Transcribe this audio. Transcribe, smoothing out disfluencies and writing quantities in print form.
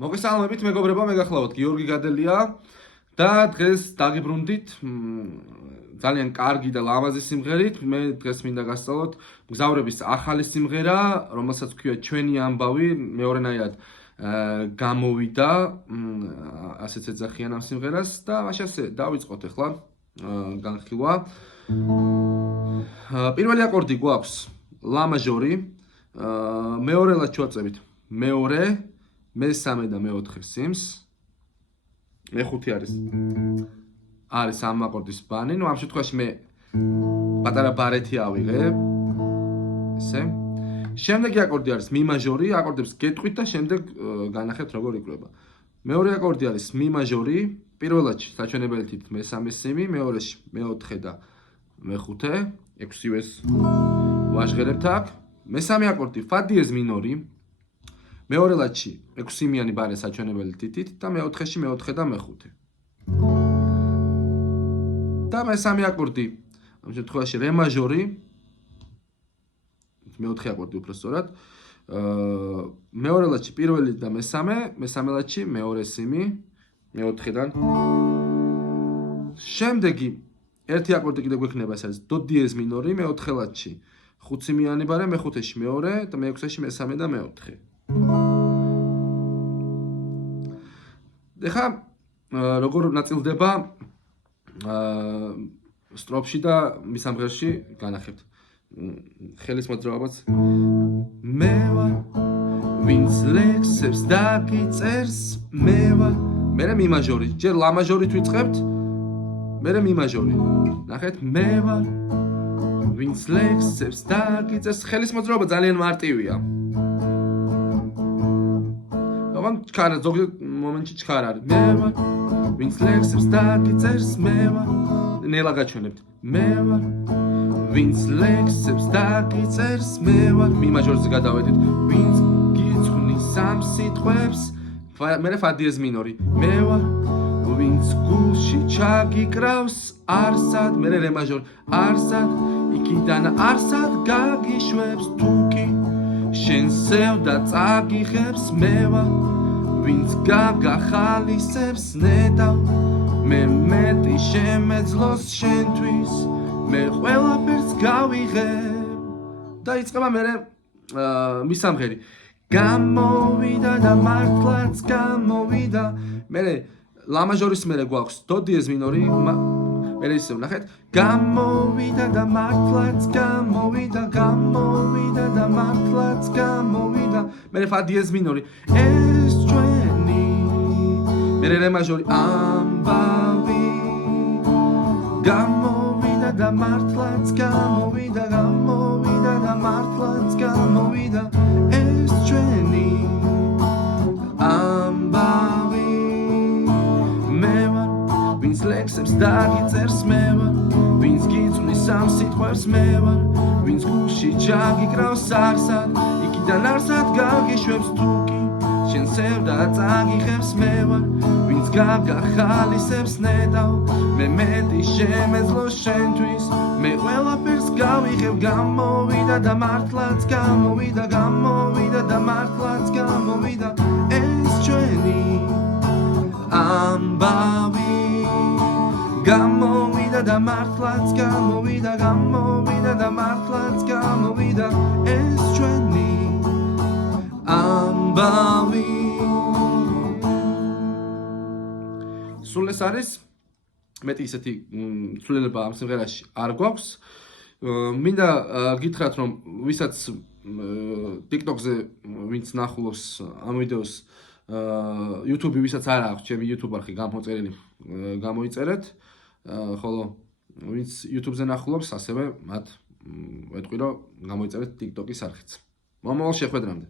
მოგესალმებით მეგობრებო, მე გახლავთ გიორგი გადელია და დღეს დაგიბრუნდით ძალიან კარგი და ლამაზი სიმღერით. მე დღეს მინდა გასწავლოთ მგზავრების ახალი სიმღერა, რომელსაც ქვია ჩვენი ამბავი, მეორენაირად გამოვიდა, ასეც ეძახიან ამ სიმღერას და მაშასე დავიწყოთ ახლა განხილვა. პირველი აკორდი გვაქვს ლა მაჟორი, მეორელად შევაწევით მეორე, მესამე და მეოთხე სიმს, მეხუთე არის ამ აკორდის ბანი, ამ შემთხვევაში მე პატარა ბარეთი ავიღებ, ესე. შემდეგი აკორდი არის մի მაჟორი, აკორდებს გეტყვით და შემდეგ განახებთ როგორ იკვრება. მეორე აკორდი არის մի მაჟორი, პირველად საჩვენებელი თით მესამე სიმი, მეორეში მეოთხე და მეხუთე, ექვსივეს ვაჟღერებთ აქ. მესამე აკორდი ფა დიეზ მინორი, მეორე ლადში 6-მიანი ბარე საჩვენებელი თითით და მეოთხეში მეოთხე და მეხუთე. და მესამე აკორდი ამ შემთხვევაში რე მაჟორი, მეოთხე აკორდი უფრო სწორად. მეორე ლადში პირველი და მესამე, მესამე ლადში მეორე სიმი, მეოთხედან. შემდეგი ერთი აკორდი კიდე გვექნება, ეს არის დო დიეზ მინორი, მეოთხე ლადში 5-მიანი ბარე, მეხუთეში მეორე და მეექვსეში მესამე და მეოთხე. ეხლა როგორ ნაწილდება სტროფში და მის ამღერში განახებთ. ხელის მოძრაობაც მე ვარ ვინც ლექსებს დაგიწერს, მე ვარ მერე մի მაჟორი, ჯერ ლა მაჟორით ვიწყებთ, მერე մի მაჟორი. ნახეთ, მე ვარ ვინც ლექსებს დაგიწერს, ხელის მოძრაობა ძალიან მარტივია. მაგრამ ჩქარა ზოგიერთ მომენტში ჩქარა არის. მე ვარ ვინც ლექსებს დაგიწერს, მე ვარ ნელა გაჩვენებთ. მე ვარ ვინც ლექსებს დაგიწერს, მე ვარ մի მაჟორზე გადავედით. ვინც გიძღვნის ამ სიტყვებს, მერე ფა დიეზ მინორი. მე ვარ ვინც გულში ჩაგიკრავს არსად, მერე რე მაჟორი. არსად იქიდან არსად გაგიშვებს თუკი შენ სევ და წაგიხებს, მე ვარ ვინც გაგახალისებს ნეტავ, მე მეტი შემეძლოს შენთვის, მე ყველაფერს გავიღებ. და იწყება მერე მის ამღერი. გამოვიდა და მართლაც გამოვიდა. მერე ლა მაჟორის მერე გვაქვს დო დიეზ მინორი, მერე ისევ ნახეთ. გამოვიდა და მართლაც გამოვიდა, გამოვიდა და მართლაც გამოვიდა. მერე ფა დიეზ მინორი. ეს ჩვენი მერე რე მაჟორი ამბავი. გამოვიდა და მართლაც გამოვიდა, გამოვიდა და მართლაც გამოვიდა. ეს ჩვენი ამბავი. მე ვარ ვინც ლექსებს დაგიწერს, მე ვარ ვინც გიწვნის ამ სიტყვებს, მე ვარ ვინც გულში ჩაგიკრავს არსად, იქიდან არსად გაგიშვებს თუკი შენ სევ და წაგიხებს, მე ვარ ვინც გაგახალისებს ნეტავ, მე მეტი შემეძლოს შენთვის, მე ყველაფერს გავიღებ. გამოვიდა და მართლაც გამოვიდა, გამოვიდა და მართლაც გამოვიდა. ეს ჩვენი ამბავი. გამოვიდა და მართლაც გამოვიდა, გამოვიდა და მართლაც გამოვიდა. ეს ჩვენი ამბავი. სულ ეს არის, მეტი ისეთი ცვლილება ამ სიმღერაში არ გვაქვს. მინდა გითხრათ, რომ ვისაც TikTok-ზე ვინც ნახულობს ამ ვიდეოს, YouTube ვისაც არ აქვს ჩემი YouTube არხი გამოწერილი, გამოიწერეთ. ხოლო ვინც YouTube-ზე ნახულობს, ასევე მათ ვეთქვი, რომ გამოიწერეთ TikTok-ის არხიც. მომავალ შეხვედრამდე.